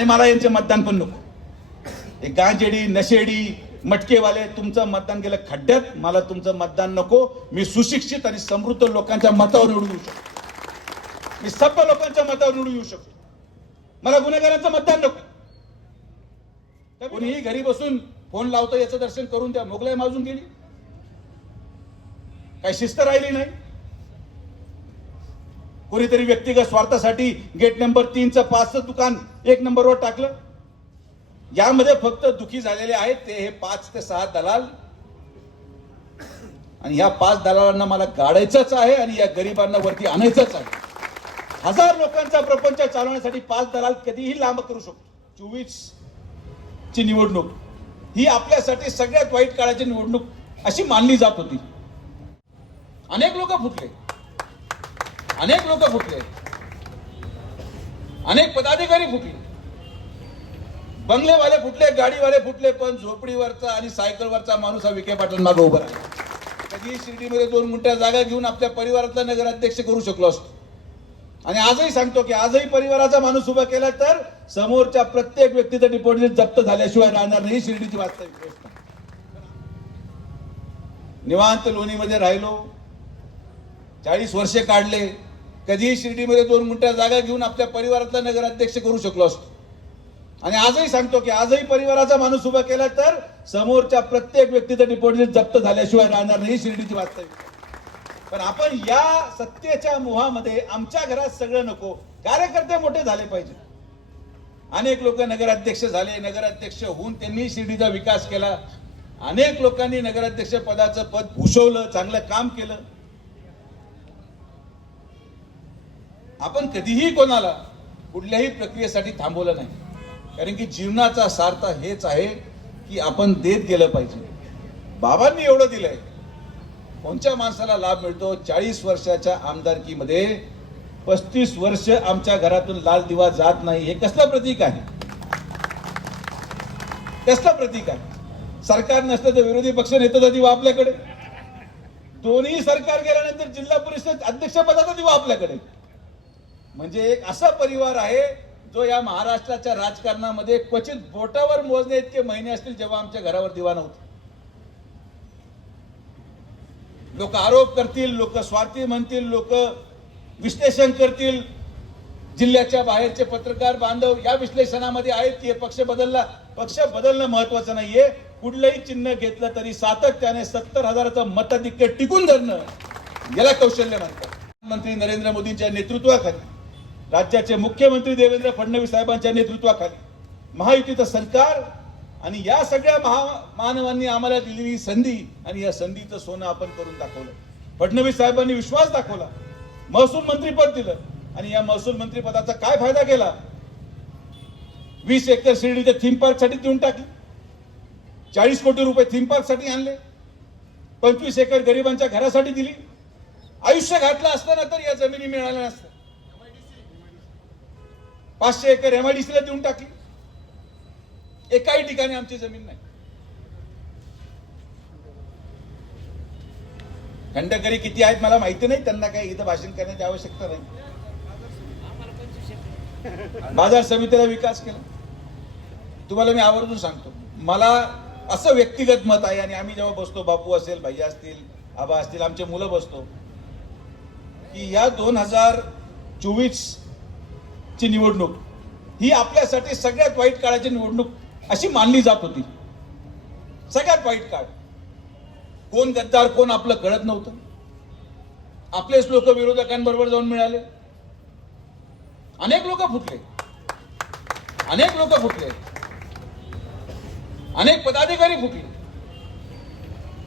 आणि मला यांचे मतदान पण नको. हे गांजेडी नशेडी मटकेवाले तुमचं मतदान गेलं खड्ड्यात मला तुमचं मतदान नको. मी सुशिक्षित आणि समृद्ध लोकांच्या मतावर निवडून येऊ शकतो. मी सभ्य लोकांच्या मतावर निवडून येऊ शकतो. मला गुन्हेगारांचं मतदान नको. तर कोणीही घरी बसून फोन लावतो याचं दर्शन करून द्या. मोगलाई माजून गेली. काही शिस्त राहिली नाही. कोणीतरी व्यक्तिगत स्वार्थासाठी गेट नंबर तीनचं पाचचं दुकान एक नंबरवर टाकलं. यामध्ये फक्त दुखी झालेले आहेत ते हे पाच ते सहा दलाल. आणि या पाच दलालांना मला गाडायचंच आहे आणि या गरिबांना वरती आणायचंच आहे. हजार लोकांचा प्रपंच चालवण्यासाठी पाच दलाल कधीही लांब करू शकतो. चोवीस ची निवडणूक ही आपल्यासाठी सगळ्यात वाईट काळाची निवडणूक अशी मानली जात होती. अनेक लोक फुटले. अनेक लोक फुटले. अनेक पदाधिकारी फुटले. बंगलेवाले फुटले गाडीवाले फुटले पण झोपडीवरचा आणि सायकलवरचा माणूस हा विखे पाटील मागे उभा राहिला. कधी शिर्डीमध्ये दोन गुंठ्या जागा घेऊन आपल्या परिवारातला नगराध्यक्ष करू शकलो असतो. आणि आजही सांगतो की आजही परिवाराचा माणूस उभा केला तर समोरच्या प्रत्येक व्यक्तीचं डिपॉझिट जप्त झाल्याशिवाय राहणार नाही ही शिर्डीची वास्तविक व्यवस्था निवांत लोणीमध्ये राहिलो. चाळीस वर्षे काढले. कधीही शिर्डीमध्ये दोन गुंठ्या जागा घेऊन आपल्या परिवारातला नगराध्यक्ष करू शकलो असतो. आणि आजही सांगतो की आजही परिवाराचा माणूस उभा केला तर समोरच्या प्रत्येक व्यक्तीचं डिपॉझिट जप्त झाल्याशिवाय राहणार नाही शिर्डीची वास्तविक. पण आपण या सत्तेच्या मोहामध्ये आमच्या घरात सगळं नको. कार्यकर्ते मोठे झाले पाहिजे. अनेक लोक नगराध्यक्ष झाले नगराध्यक्ष होऊन त्यांनी शिर्डीचा विकास केला. अनेक लोकांनी नगराध्यक्ष पदाचं पद भूषवलं चांगलं काम केलं. आपण कधीही कोणाला कुठल्याही प्रक्रियेसाठी थांबवलं नाही. कारण की जीवनाचा सार्थ हेच आहे की आपण देत गेलं पाहिजे. बाबांनी एवढं दिलंय. कोणत्या माणसाला लाभ मिळतो? चाळीस वर्षाच्या आमदारकीमध्ये पस्तीस वर्ष आमच्या घरातून लाल दिवा जात नाही. हे कसलं प्रतीक आहे? कसलं प्रतीक आहे? सरकार नसतं तर विरोधी पक्ष नेत्याचा दिवा आपल्याकडे. दोन्ही सरकार गेल्यानंतर जिल्हा परिषद अध्यक्षपदाचा दिवा आपल्याकडे. म्हणजे एक असा परिवार आहे जो या महाराष्ट्राच्या राजकारणामध्ये क्वचित बोटावर मोजणे इतके महिने असतील जेव्हा आमच्या घरावर दिवा नव्हता लोक आरोप करतील लोक स्वार्थी म्हणतील लोक विश्लेषण करतील. जिल्ह्याच्या बाहेरचे पत्रकार बांधव या विश्लेषणामध्ये आहेत की हे पक्ष बदलला पक्ष बदलणं महत्वाचं नाहीये. कुठलंही चिन्ह घेतलं तरी सातत्याने सत्तर हजाराचं मताधिक्य टिकून धरणं याला कौशल्य म्हणतात. प्रधानमंत्री नरेंद्र मोदींच्या नेतृत्वाखाली राज्याचे मुख्यमंत्री देवेंद्र फडणवीस साहेबांच्या नेतृत्वाखाली महायुतीचं सरकार आणि या सगळ्या महा मानवांनी आम्हाला दिलेली संधी आणि या संधीचं सोनं आपण करून दाखवलं. फडणवीस साहेबांनी विश्वास दाखवला महसूल मंत्रीपद दिलं आणि या महसूल मंत्रीपदाचा काय फायदा केला? वीस एकर शिर्डीच्या थीम पार्कसाठी देऊन टाकली. चाळीस कोटी रुपये थीम पार्कसाठी आणले. पंचवीस एकर गरिबांच्या घरासाठी दिली. आयुष्य घातलं असताना तर या जमिनी मिळाल्या नसत्या. पाचशे एकर एमआयडीसीला देऊन टाकली. एकाही ठिकाणी आमची जमीन नाही. खंडकरी किती आहेत मला माहिती नाही त्यांना काही इथं भाषण करण्याची आवश्यकता नाही. बाजार समितीला विकास केला. तुम्हाला मी आवर्जून सांगतो मला असं व्यक्तिगत मत आहे आणि आम्ही जेव्हा बसतो बापू असेल भैया असतील आबा असतील आमचे मुलं बसतो की या दोन हजार चोवीस ची निवडणूक ही आपल्यासाठी सगळ्यात वाईट काळाची निवडणूक अशी मानली जात होती. सगळ्यात वाईट काळ. कोण गद्दार कोण आपलं कळत नव्हतं. आपलेच लोक विरोधकांबरोबर जाऊन मिळाले. अनेक लोक फुटले. अनेक लोक फुटले. अनेक पदाधिकारी फुटले.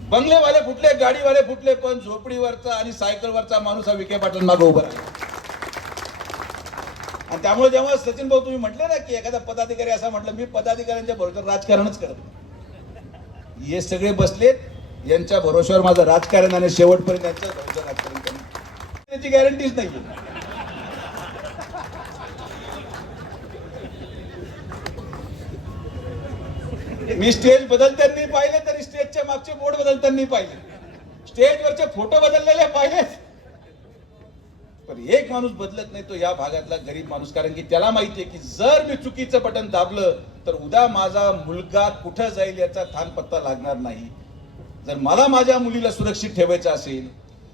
बंगलेवाले फुटले गाडीवाले फुटले पण झोपडीवरचा आणि सायकलवरचा माणूस हा विखे पाटील मागे उभा राहिला. आणि त्यामुळे जेव्हा सचिन भाऊ तुम्ही म्हटले ना की एखादा पदाधिकारी असा म्हटलं मी पदाधिकाऱ्यांच्या भरोश्यावर राजकारणच करत हे सगळे बसलेत यांच्या भरोश्यावर माझं राजकारण आणि शेवटपर्यंत यांचं भरोश्यावर राजकारण करणं त्याची गॅरंटीच नाही मी स्टेज बदलताना पाहिले तरी स्टेजच्या मागचे बोर्ड बदलताना पाहिले. स्टेजवरचे फोटो बदललेले पाहिले पण एक माणूस बदलत नाही तो या भागातला गरीब माणूस. कारण की त्याला माहिती आहे की जर मी चुकीचं बटन दाबलं तर उद्या माझा मुलगा कुठं जाईल याचा थान पत्ता लागणार नाही. जर मला माझ्या मुलीला सुरक्षित ठेवायचं असेल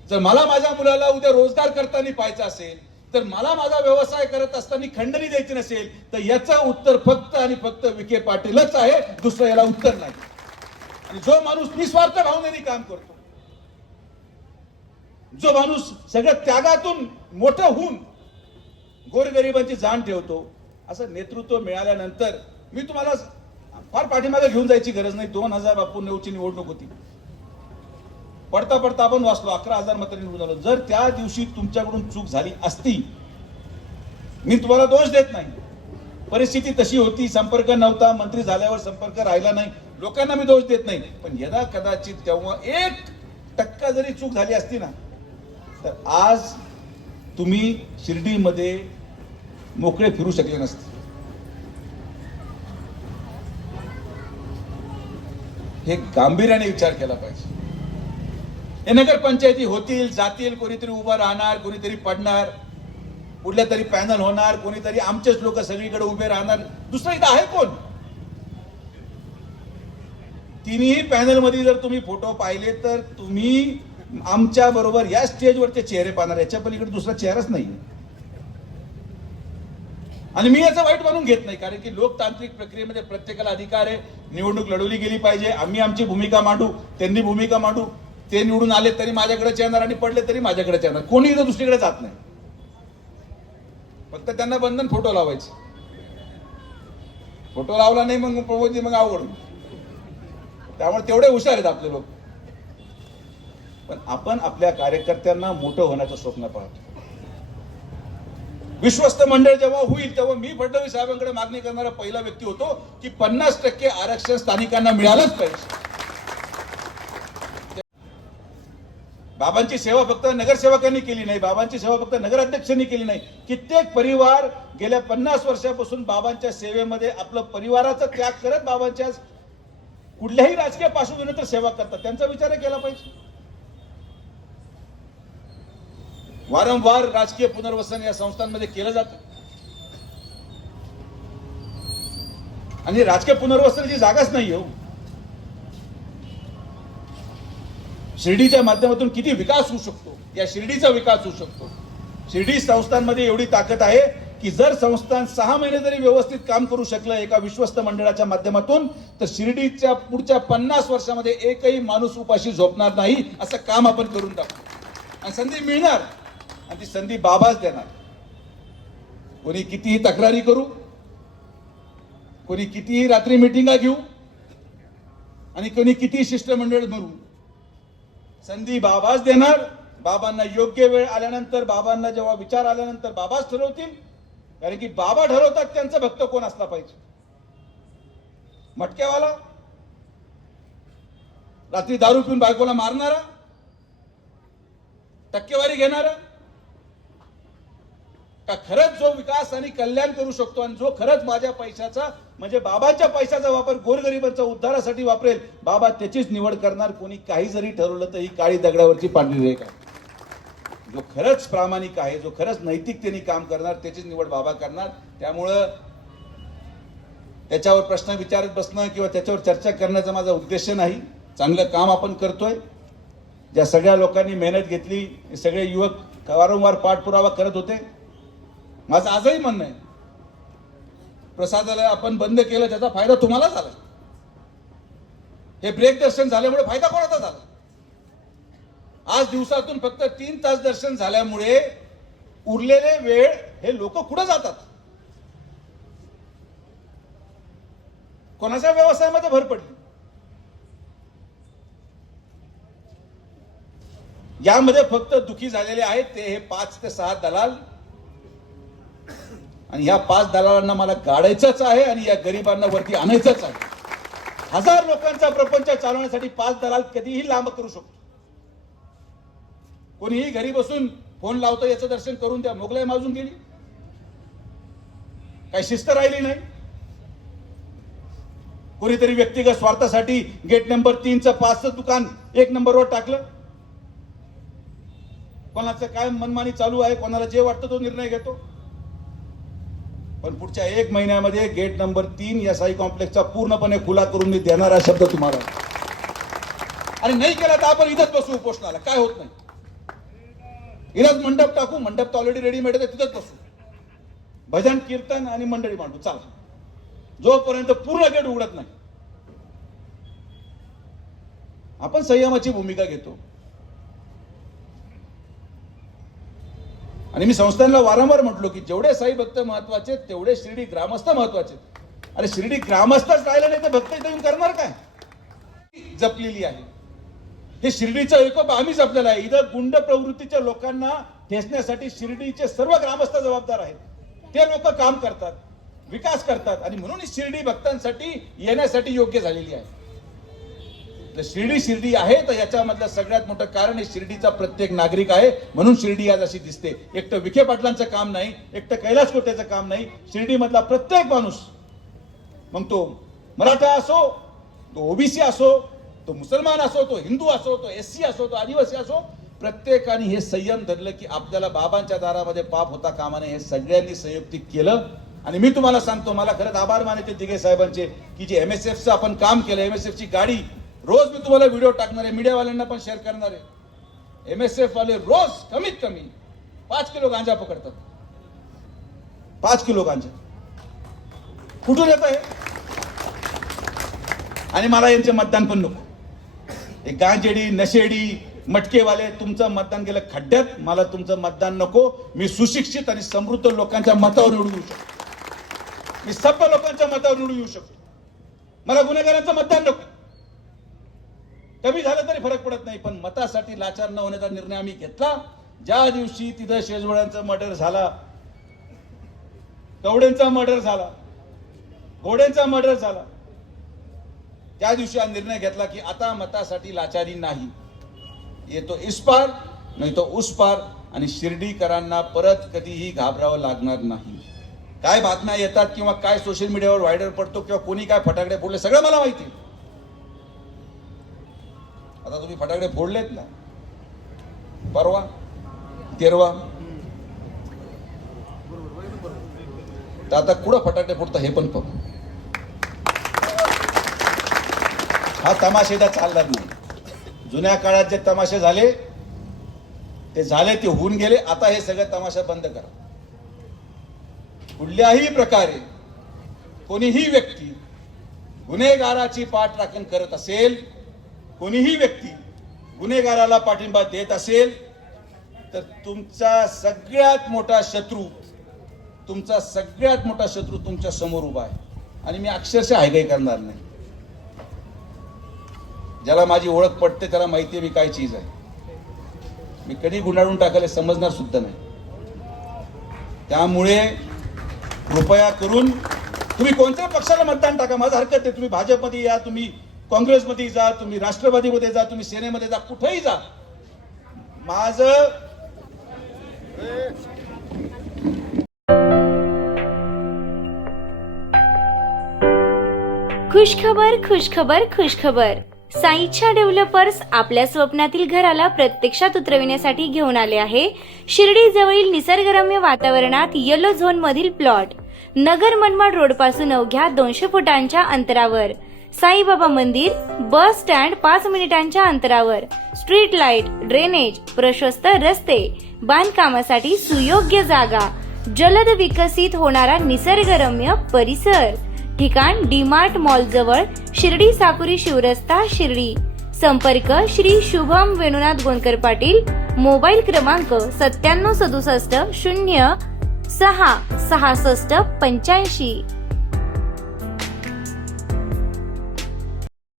जर मला माझ्या मुलाला उद्या रोजगार करताना पाहायचा असेल तर मला माझा व्यवसाय करत असताना खंडणी द्यायची नसेल तर याचं उत्तर फक्त आणि फक्त विखे पाटीलच आहे दुसरं याला उत्तर नाही. आणि जो माणूस निस्वार्थ भावनेने काम करतो जो माणूस सगळ्या त्यागातून मोठं होऊन गोरगरिबांची जाण ठेवतो असं नेतृत्व मिळाल्यानंतर मी तुम्हाला फार पाठीमागे घेऊन जायची गरज नाही. दोन हजार बापू नऊची निवडणूक होती. पडता पडता आपण वाचलो अकरा हजार मात्र निवडून आलो जर त्या दिवशी तुमच्याकडून चूक झाली असती मी तुम्हाला दोष देत नाही. परिस्थिती तशी होती संपर्क नव्हता मंत्री झाल्यावर संपर्क राहिला नाही. लोकांना मी दोष देत नाही. पण यदा कदाचित तेव्हा एक टक्का जरी चूक झाली असती ना तर आज तुम्ही शिर्डीमध्ये मोकळे फिरू शकले नसते. हे गांभीर्याने विचार केला पाहिजे. हे नगरपंचायती होतील जातील कोणीतरी उभं राहणार कोणीतरी पडणार कुठल्या तरी पॅनल होणार कोणीतरी आमचेच लोक सगळीकडे उभे राहणार. दुसरं इथं आहे कोण? तिन्ही पॅनलमध्ये जर तुम्ही फोटो पाहिले तर तुम्ही आमच्या बरोबर या स्टेजवरचे चेहरे पाहणार याच्या पलीकडे दुसरा चेहराच नाही आणि मी याचं वाईट मानून घेत नाही कारण की लोकतांत्रिक प्रक्रियेमध्ये प्रत्येकाला अधिकार आहे. निवडणूक लढवली गेली पाहिजे आम्ही आमची भूमिका मांडू त्यांनी भूमिका मांडू. ते निवडून आले तरी माझ्याकडे येणार आणि पडले तरी माझ्याकडे येणार. कोणी इथं दुसरीकडे जात नाही. फक्त त्यांना बंधन फोटो लावायचे. फोटो लावला नाही मग प्रभूजी मग अवघड. त्यामुळे तेवढे हुशार आहेत आपले लोक. पण आपण आपल्या कार्यकर्त्यांना मोठं होण्याचं स्वप्न पाहतो. विश्वस्त मंडळ जेव्हा होईल तेव्हा मी फडणवीस साहेबांकडे मागणी करणारा पहिला व्यक्ती होतो की पन्नास टक्के आरक्षण स्थानिकांना मिळालंच पाहिजे. बाबांची सेवा फक्त नगरसेवकांनी केली नाही बाबांची सेवा फक्त नगराध्यक्षांनी केली नाही. कित्येक परिवार गेल्या पन्नास वर्षापासून बाबांच्या सेवेमध्ये आपलं परिवाराचा त्याग करत बाबांच्या कुठल्याही राजकीय पार्श्वभूमीनंतर सेवा करतात. त्यांचा विचार केला पाहिजे. वारंवार राजकीय पुनर्वसन या संस्थांमध्ये केलं जातं. आणि राजकीय पुनर्वसनाची जागाच नाही हो. शिर्डीच्या माध्यमातून किती विकास होऊ शकतो? या शिर्डीचा विकास होऊ शकतो. शिर्डी संस्थांमध्ये एवढी ताकद आहे की जर संस्थान सहा महिने जरी व्यवस्थित काम करू शकलं एका विश्वस्त मंडळाच्या माध्यमातून तर शिर्डीच्या पुढच्या पन्नास वर्षामध्ये एकही माणूस उपाशी झोपणार नाही असं काम आपण करून टाकू. आणि संधी मिळणार. आणि ती संधी बाबाच देणार. कोणी कितीही तक्रारी करू कोणी कितीही रात्री मिटिंगा घेऊ आणि कोणी कितीही शिष्टमंडळ भरू. संधी बाबाच देणार बाबांना योग्य वेळ आल्यानंतर बाबांना जेव्हा विचार आल्यानंतर बाबाच ठरवतील कारण की बाबा ठरवतात त्यांचा भक्त कोण असला पाहिजे. मटक्यावाला रात्री दारू पिऊन बायकोला मारणारा टक्केवारी घेणारा का खरंच जो विकास आणि कल्याण करू शकतो आणि जो खरंच माझ्या पैशाचा म्हणजे बाबाच्या पैशाचा वापर गोरगरिबांच्या उद्धारासाठी वापरेल बाबा त्याचीच निवड करणार. कोणी काही जरी ठरवलं तर ही काळी दगडावरची पांढरी रेख आहे. जो खरंच प्रामाणिक आहे जो खरंच नैतिकतेने काम करणार त्याचीच निवड बाबा करणार. त्यामुळं त्याच्यावर प्रश्न विचारत बसणं किंवा त्याच्यावर चर्चा करण्याचा माझा उद्देश नाही. चांगलं काम आपण करतोय. ज्या सगळ्या लोकांनी मेहनत घेतली सगळे युवक वारंवार पाठपुरावा करत होते. माझं आजही म्हणणं आहे. प्रसादालय आपण बंद केलं त्याचा फायदा तुम्हाला झाला. हे ब्रेक दर्शन झाल्यामुळे फायदा कोणाचा झाला? आज दिवसातून फक्त तीन तास दर्शन झाल्यामुळे उरलेले वेळ हे लोक कुठं जातात? कोणाच्या व्यवसायामध्ये भर पडली? यामध्ये फक्त दुखी झालेले आहेत ते हे पाच ते सहा दलाल आणि या पाच दलालांना मला गाडायचंच आहे आणि या गरिबांना वरती आणायचंच आहे. हजार लोकांचा प्रपंच चालवण्यासाठी पाच दलाल कधीही लांब करू शकतो. कोणीही घरी बसून फोन लावतो याचं दर्शन करून द्या. मोगलाई माजून गेली. काही शिस्त राहिली नाही. कोणीतरी व्यक्तिगत स्वार्थासाठी गेट नंबर तीनचं पाचचं दुकान एक नंबरवर टाकलं. कोणाचं काय मनमानी चालू आहे कोणाला जे वाटतं तो निर्णय घेतो. पण पुढच्या एक महिन्यामध्ये गेट नंबर तीन या साई कॉम्प्लेक्सचा पूर्णपणे खुला करून मी देणार आहे शब्द तुम्हाला. आणि नाही केला तर आपण इथंच बसू उपोषणाला. काय होत नाही. इथंच मंडप टाकू मंडप तर ऑलरेडी रेडीमेड आहे तिथंच बसू. भजन कीर्तन आणि मंडळी मांडू. चाल जोपर्यंत पूर्ण गेट उघडत नाही आपण संयमाची भूमिका घेतो. आणि मी संस्थांना वारंवार म्हटलो की जेवढे साई भक्त महत्त्वाचे तेवढे शिर्डी ग्रामस्थ महत्त्वाचे अरे शिर्डी ग्रामस्थच राहिला नाही तर भक्त इथे करणार काय? जपलेली आहे. हे शिर्डीचं एकोप आम्हीच आपल्याला आहे. इथं गुंड प्रवृत्तीच्या लोकांना ठेचण्यासाठी शिर्डीचे सर्व ग्रामस्थ जबाबदार आहेत. ते लोक काम करतात विकास करतात आणि म्हणून शिर्डी भक्तांसाठी येण्यासाठी योग्य झालेली आहे. तर शिर्डी शिर्डी आहे तर याच्यामधलं सगळ्यात मोठं कारण हे शिर्डीचा प्रत्येक नागरिक आहे. म्हणून शिर्डी आज अशी दिसते. एकटं विखे पाटलांचं काम नाही एकटं कैलास कोट्याचं काम नाही. शिर्डीमधला प्रत्येक माणूस मग तो मराठा असो तो ओबीसी असो तो मुसलमान असो तो हिंदू असो तो एस सी असो तो आदिवासी असो प्रत्येकाने हे संयम धरलं की आपल्याला बाबांच्या दारामध्ये पाप होता कामाने हे सगळ्यांनी संयुक्तिक केलं. आणि मी तुम्हाला सांगतो मला खरंच आभार मानायचे दिघे साहेबांचे की जे एम एस एफचं आपण काम केलं एम एस एफची गाडी रोज मी तुम्हाला व्हिडिओ टाकणार आहे मीडियावाल्यांना पण शेअर करणार आहे. एम एस एफ वाले रोज कमीत कमी पाच किलो गांजा पकडतात. पाच किलो गांजा. कुठून येत आहे आणि मला यांचे मतदान पण नको. एक गांजेडी नशेडी मटकेवाले तुमचं मतदान गेलं खड्ड्यात मला तुमचं मतदान नको. मी सुशिक्षित आणि समृद्ध लोकांच्या मतावर निवडून येऊ शकतो. मी सभ्य लोकांच्या मतावर निवडून येऊ शकतो. मला गुन्हेगारांचं मतदान नको. कमी झालं तरी फरक पडत नाही पण मतासाठी लाचार न होण्याचा निर्णय आम्ही घेतला. ज्या दिवशी तिथं शेजवळ्यांचा मर्डर झाला कवड्यांचा मर्डर झाला घोड्यांचा मर्डर झाला त्या दिवशी हा निर्णय घेतला की आता मतासाठी लाचारी नाही. येतो इस्पार नाही तो उस पार आणि शिर्डीकरांना परत कधीही घाबरावं लागणार नाही. काय बातम्या येतात किंवा काय सोशल मीडियावर व्हायरल पडतो किंवा कोणी काय फटाकडे फोडले सगळं मला माहिती आहे. आता तुम्ही फटाकडे फोडलेत ना. परवा तेरवा तर आता कुठं फटाकडे फोडता हे पण पाहू हा तर चालणार नाही. जुन्या काळात जे तमाशे झाले ते झाले ते होऊन गेले. आता हे सगळं तमाशा बंद करा. कुठल्याही प्रकारे कोणीही व्यक्ती गुन्हेगाराची पाठ राखण करत असेल कोणीही व्यक्ती गुन्हेगाराला पाठिंबा देत असेल तर तुमचा सगळ्यात मोठा शत्रू तुमचा सगळ्यात मोठा शत्रू तुमच्यासमोर उभा आहे. आणि मी अक्षरशः हायगाई करणार नाही. ज्याला माझी ओळख पडते त्याला माहिती आहे मी काय चीज आहे. मी कधी गुंडाळून टाकायला समजणार सुद्धा नाही. त्यामुळे कृपया करून तुम्ही कोणत्याही पक्षाला मतदान टाका. माझं हरकत आहे तुम्ही भाजपमध्ये या तुम्ही काँग्रेसमध्ये जा तुम्ही राष्ट्रवादीमध्ये जा तुम्ही सेनेमध्ये जा कुठेही जा. माझं खुशखबर खुशखबर खुशखबर. साईच्या डेव्हलपर्स आपल्या स्वप्नातील घराला प्रत्यक्षात उतरविण्यासाठी घेऊन आले आहे. शिर्डी जवळील निसर्गरम्य वातावरणात येलो झोन मधील प्लॉट नगर मनमाड रोडपासून अवघ्या दोनशे फुटांच्या अंतरावर. साईबाबा मंदिर बस स्टँड पाच मिनिटांच्या अंतरावर. स्ट्रीट लाइट ड्रेनेज प्रशस्त रस्ते बांधकामासाठी सुयोग्य जागा. जलद विकसित होणारा निसर्गरम्य परिसर. ठिकाण डीमार्ट मॉल जवळ शिर्डी साकुरी शिवरस्ता शिर्डी. संपर्क श्री शुभम वेणुनाथ गोंदकर पाटील. मोबाईल क्रमांक सत्त्याण्णव सदुसष्ट शून्य सहा सहासष्ट पंच्याऐंशी.